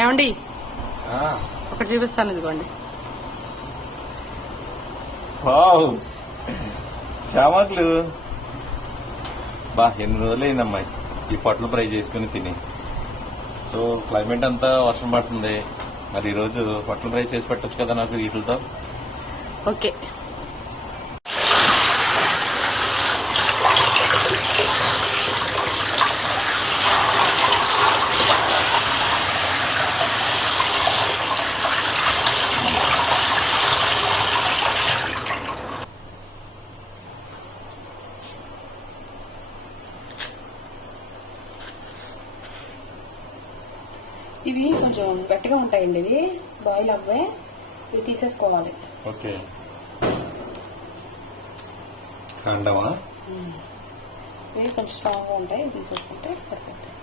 ఏమండి? ఒకటి చూపిస్తాను ఇదిగోండి. చామాకులు బా ఎన్ని రోజులైందమ్మా. ఈ పొట్లు ఫ్రై చేసుకుని తిని. సో క్లైమేట్ అంతా వర్షం పడుతుంది. మరి ఈరోజు పొట్లు ఫ్రై చేసి పెట్టచ్చు కదా నాకు వీటితో? ఓకే. ఇవి కొంచెం గట్టిగా ఉంటాయండి ఇవి. బాయిల్ అవ్వే ఇవి తీసేసుకోవాలి. ఓకే. కాండమా? ఇవి కొంచెం స్ట్రాంగ్గా ఉంటాయి తీసేసుకుంటే సరిపోతాయి.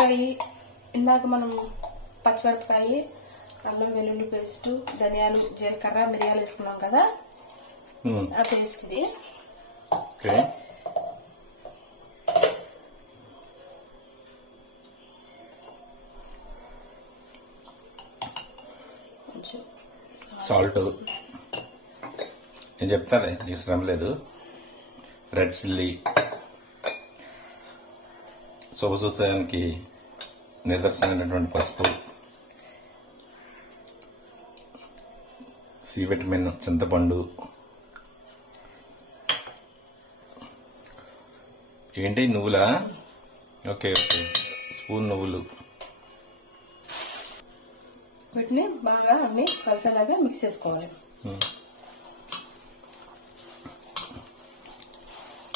మిరపకాయ ఇందాక మనం పచ్చిమిరపకాయ అల్లం వెల్లుల్లి పేస్ట్ ధనియాలు జీలకర్ర మిరియాలు వేసుకున్నాం కదా? ఆ పేస్ట్ ఇది. సాల్ట్. నేను చెప్తానే నీకు శ్రమ లేదు. Red chilli. శుభ చూసానికి నిదర్శనమైనటువంటి పసుపు సి విటమిన్ చింతపండు. ఏంటి నువ్వులా? Okay okay. స్పూన్ నువ్వులు. వీటిని బాగా అన్ని కలిసేలాగా మిక్స్ చేసుకోవాలి.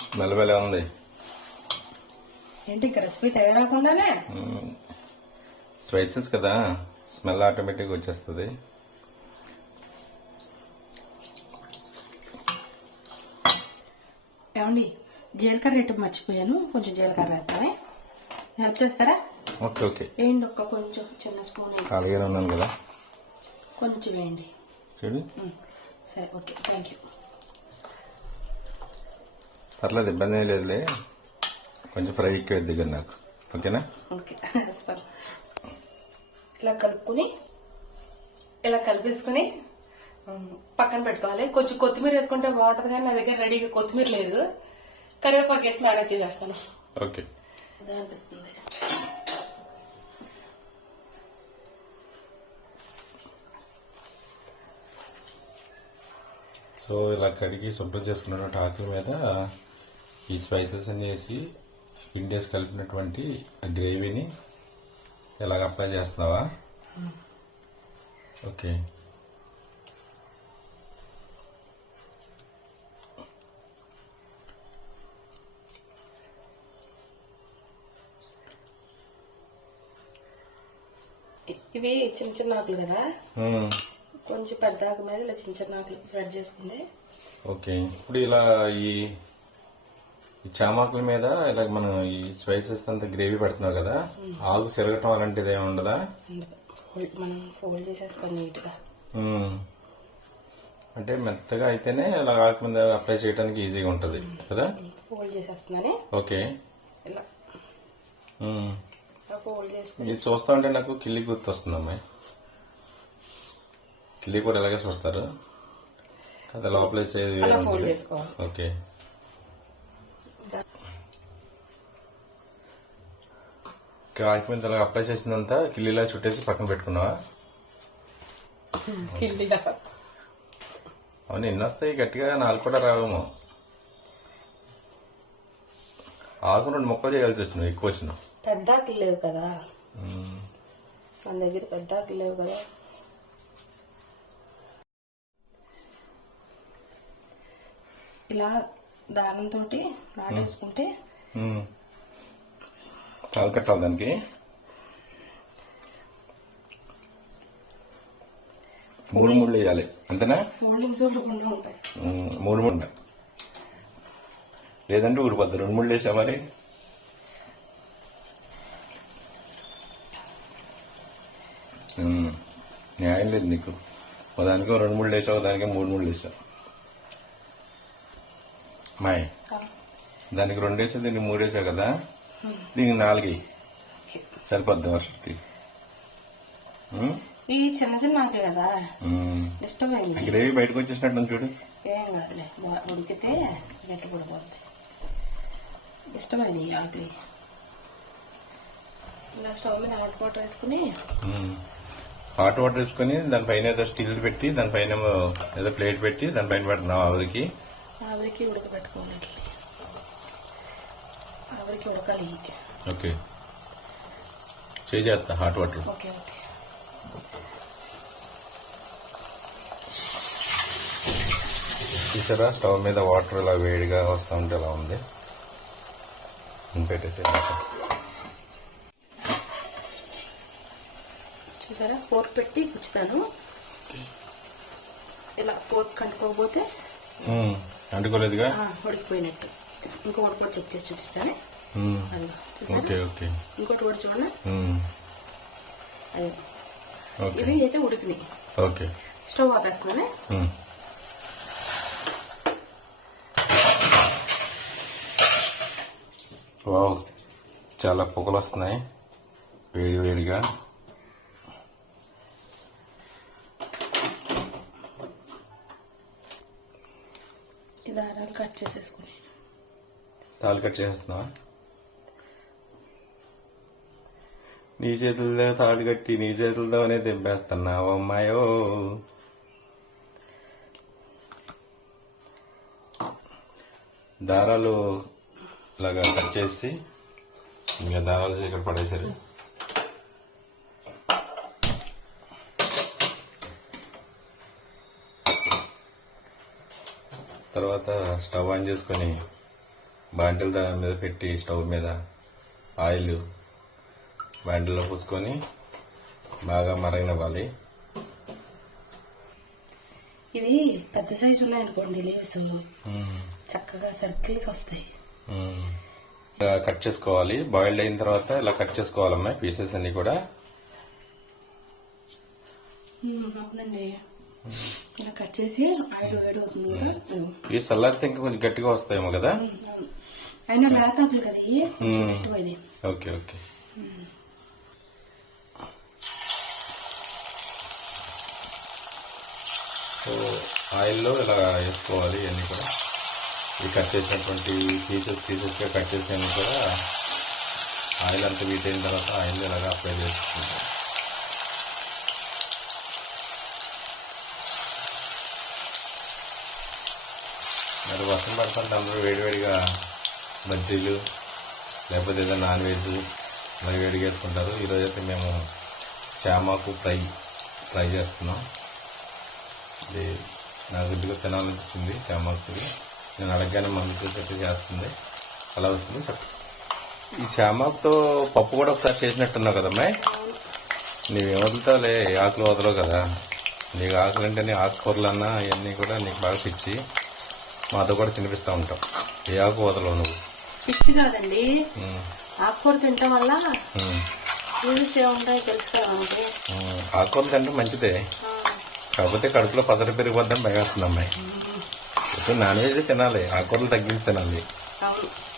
స్మెల్ ఎలా ఉంది. ఏంటి ఇంకా రెసిపీ తయారవకుండానే స్పైసెస్ కదా. స్మెల్ ఆటోమేటిక్గా వచ్చేస్తుంది. ఏమండి జీలకర్ర రేటు మర్చిపోయాను. కొంచెం జీలకర్ర వేస్తానే హెల్ప్ చేస్తారా? Okay okay. వేయండి ఒక్క కొంచెం చిన్న స్పూన్. ఖాళీగానే ఉన్నాను కదా. కొంచెం వేయండి. చూడు. సరే ఓకే. థ్యాంక్ యూ పర్లేదు ఇబ్బంది ఏం లేదులే. కొంచెం ఫ్రై ఎక్కువ దగ్గర నాకు. ఓకేనా? ఓకే ఇలా కలుపుకొని ఇలా కలిపేసుకొని పక్కన పెట్టుకోవాలి. కొంచెం కొత్తిమీర వేసుకుంటే బాగుంటుంది కానీ నా దగ్గర రెడీగా కొత్తిమీర లేదు. కరివేపాకు వేసి మేనేజ్ చేసేస్తాను. ఓకే. అనిపిస్తుంది. సో ఇలా కడిగి శుభ్రం చేసుకున్నటువంటి ఆకుల మీద ఈ స్పైసెస్ అన్ని వేసి పిండేసి కలిపినటువంటి గ్రేవీని ఎలాగ అప్లై చేస్తున్నావా? ఓకే. ఇవి చిన్న చిన్న ఆకులు కదా. కొంచెం పెద్ద ఆకు మీద ఇలా చిన్న చిన్న ఆకులు స్ప్రెడ్ చేసుకుంటే. ఓకే. ఇప్పుడు ఇలా ఈ ఈ చామాకుల మీద ఇలా మనం ఈ స్పైసెస్ అంతా గ్రేవీ పెడుతున్నావు కదా ఆకు సిరగటం అలాంటిది ఏమి ఉండదా? ఉండదు. ఫోల్డ్- మనం ఫోల్డ్ చేసేస్తాం నీట్గా. మ్మ్. అంటే మెత్తగా అయితేనే అలా ఆకు మీద అప్లై చేయడానికి ఈజీగా ఉంటుంది కదా? ఫోల్డ్ చేసేస్తున్నాను ఓకే. ఇలా. మ్మ్. ఇలా ఫోల్డ్ చేసుకుని. ఇది చూస్తా ఉంటే నాకు కిల్లి గుర్తు వస్తుంది అమ్మాయి. కిల్లి కూర ఎలాగే చూస్తారు? కదా లోపల వేసేది వేరే అలా ఫోల్డ్ ఉంటుంది. చేసుకోవాలి. ఓకే. కాకిపోయిన తర్వాత అప్లై చేసిందంతా కిల్లీలా చుట్టేసి పక్కన పెట్టుకున్నావా? అవును ఎన్ని వస్తాయి? గట్టిగా నాలుగు కూడా రావేమో. ఆకు రెండు మొక్కలు చేయాల్సి వచ్చినావు ఎక్కువ వచ్చినావు పెద్ద లేవు కదా. మన దగ్గర పెద్ద లేవు కదా. ఇలా దారంతో నాటేసుకుంటే. తాలు కట్టాలి దానికి. మూడు మూడు వేయాలి అంతేనా? మూడు మూడు ఉండాలి. లేదంటే ఊడిపోద్ది. రెండు మూడు వేసా మరి? న్యాయం లేదు నీకు. దానికో రెండు మూడు వేసావు దానికి మూడు మూడు వేసావు. మాయ్ దానికి రెండు వేసావు దీనికి మూడు వేసావు కదా? దీనికి నాలుగు. సరిపోద్ది వర్షకి ఈ చిన్న చిన్న కదా? ఇష్టమైంది గ్రేవీ బయటకు వచ్చేసినట్టు చూడు. ఏం కాదులే ఉడికితే గట్టి పడిపోద్ది. ఈ ఆకులు ఇలా స్టవ్ మీద హాట్ వాటర్ వేసుకుని హాట్ వాటర్ వేసుకొని దానిపైన ఏదో స్టీల్ పెట్టి దానిపైన ఏదో ప్లేట్ పెట్టి దానిపైన పెడుతున్నావు ఆవిరికి. ఆవిరికి ఉడకబెట్టుకోవాలి. ఆవిరికి ఉడకాలి. ఓకే. చేసేస్తా హాట్ వాటర్. Okay okay. చూసారా? స్టవ్ మీద వాటర్ ఇలా వేడిగా వస్తూ ఉంటే ఎలా ఉంది? పెట్టేసి చూసారా? ఫోర్క్ పెట్టి గుచ్చుతాను ఇలా ఫోర్క్ కంటుకోకపోతే ఉమ్, అంటుకోలేదుగా? ఉడికిపోయినట్టు. ఇంకొకటి కూడా చెక్ చేసి చూపిస్తాను? Okay okay. ఇంకోటి కూడా చూడండి అది. ఓకే. ఇవి అయితే ఉడికినాయి. ఓకే. స్టవ్ ఆపేస్తున్నానే. వావ్ చాలా పొగలు వస్తున్నాయి. వేడి వేడిగా. ఈ దారాలు కట్ చేసేసుకుని. తాలు కట్ చేస్తున్నావా నీ చేతులతో తాడు కట్టి నీ చేతులతోనే దింపేస్తున్నావు అమ్మాయో. దారాలు ఇలాగా కట్ చేసి ఇంకా దారాలు ఇక్కడ పడేసరి తర్వాత స్టవ్ ఆన్ చేసుకొని బాంటిల్ దాని మీద పెట్టి స్టవ్ మీద ఆయిల్ బాంటిల్లో పోసుకొని బాగా మరగనివ్వాలి. ఇవి పెద్ద సైజు ఉన్నాయనుకోండి లీవ్స్. చక్కగా సర్కిల్స్ వస్తాయి. కట్ చేసుకోవాలి. బాయిల్డ్ అయిన తర్వాత ఇలా కట్ చేసుకోవాలమ్మా పీసెస్ అన్ని కూడా. అవునండి. ఇలా కట్ చేసి ఆయిల్ ఇవి చల్లారితే ఇంకా కొంచెం గట్టిగా వస్తాయేమో కదా. అయినా లేతాకులు ఇది? Okay okay. సో ఆయిల్లో ఇలా వేసుకోవాలి ఇవన్నీ కూడా. ఈ కట్ చేసినటువంటి పీసెస్ పీసెస్గా కట్ చేసినవి కూడా ఆయిల్ అంతా వీట్ అయిన తర్వాత ఆయిల్ ఇలాగా అప్లై చేసుకుంటాం. అది వర్షం పడుతుంటే అందరూ వేడివేడిగా బజ్జీలు లేకపోతే ఏదైనా నాన్ వెజ్ మరి వేడిగా వేసుకుంటారు ఈరోజు అయితే మేము చామాకు ఫ్రై ఫ్రై చేస్తున్నాం. ఇది నాకు ఇదిగా తినాలనిపించింది చామాకు నేను అడగగానే మమ్మీ చూసేట్టు చేస్తుంది. అలా వస్తుంది ఈ చామాకుతో పప్పు కూడా ఒకసారి చేసినట్టున్నావు కదమ్మా నీవేం వదులుతావులే ఏ ఆకులు వదలవు కదా. నీకు ఆకులు అంటే నీ ఆకుకూరలు అన్నా ఇవన్నీ కూడా నీకు బాగా పిచ్చి. మాతో కూడా తినిపిస్తూ ఉంటాం. ఏ ఆకు వదలవు నువ్వు? పిచ్చి కాదండి. ఆకుకూర తినటం వల్ల ఏముంటాయి. ఆకుకూరలు తింటే మంచిదే. కాకపోతే కడుపులో పసర పెరిగిపోద్దని భయం వస్తుంది అమ్మాయి. ఇప్పుడు నాన్ వెజ్ తినాలి. ఆకుకూరలు తగ్గించి తినాలి.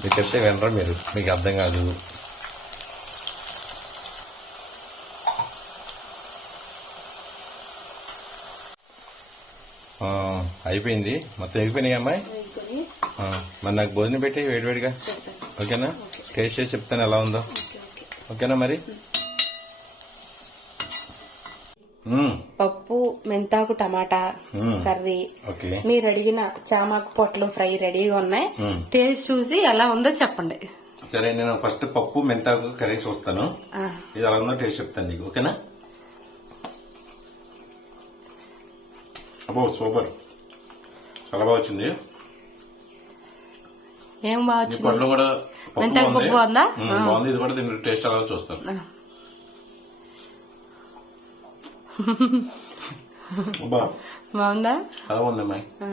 మీరు చెప్తే వినరా మీరు? మీకు అర్థం కాదు. అయిపోయింది. మొత్తం అయిపోయినాయి అమ్మాయి మరి నాకు భోజనం పెట్టి వేడివేడిగా. ఓకేనా? టేస్ట్ చేసి చెప్తాను ఎలా ఉందో. Okay okay. ఓకేనా మరి. పప్పు మెంతాకు టమాటా. కర్రీ. ఓకే. మీరు అడిగిన చామాకు పొట్లం ఫ్రై రెడీగా ఉన్నాయి. టేస్ట్ చూసి ఎలా ఉందో చెప్పండి. సరే నేను ఫస్ట్ పప్పు మెంతాకు కర్రీ చూస్తాను. ఇది ఎలా ఉందో టేస్ట్ చెప్తాను నీకు. ఓకేనా? అబ్బో సూపర్. చాలా బాగా వచ్చింది. ఏం బాగా వచ్చింది? పండ్లు కూడా పప్పు మెంతాకు బాగుంది. పప్పు బాగుందా? ఇది కూడా దీని టేస్ట్ ఎలా చూస్తాను బాగుందా? చాలా బాగుంది అమ్మాయి. ఆ,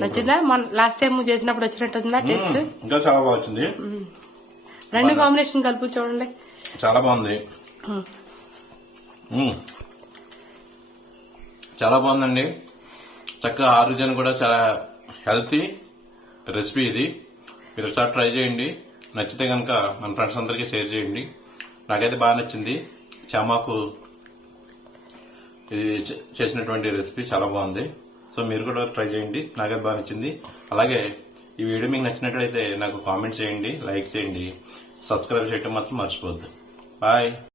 నచ్చిందా? మన లాస్ట్ టైం చేసినప్పుడు వచ్చినట్టుందా టేస్ట్? ఇంకా చాలా బాగా వచ్చింది. రెండు కాంబినేషన్ కలుపు చూడండి. చాలా బాగుంది. చాలా బాగుందండి. చక్కగా ఆరోగ్యాన్ని కూడా చాలా హెల్తీ రెసిపీ ఇది. మీరు ఒకసారి ట్రై చేయండి. నచ్చితే కనుక మన ఫ్రెండ్స్ అందరికీ షేర్ చేయండి. నాకైతే బాగా నచ్చింది. చామాకు ఇది చే- చేసినటువంటి రెసిపీ చాలా బాగుంది. సో మీరు కూడా ట్రై చేయండి. నాకైతే బాగా నచ్చింది. అలాగే ఈ వీడియో మీకు నచ్చినట్లయితే నాకు కామెంట్ చేయండి లైక్ చేయండి సబ్స్క్రైబ్ చేయడం మాత్రం మర్చిపోద్దు బాయ్.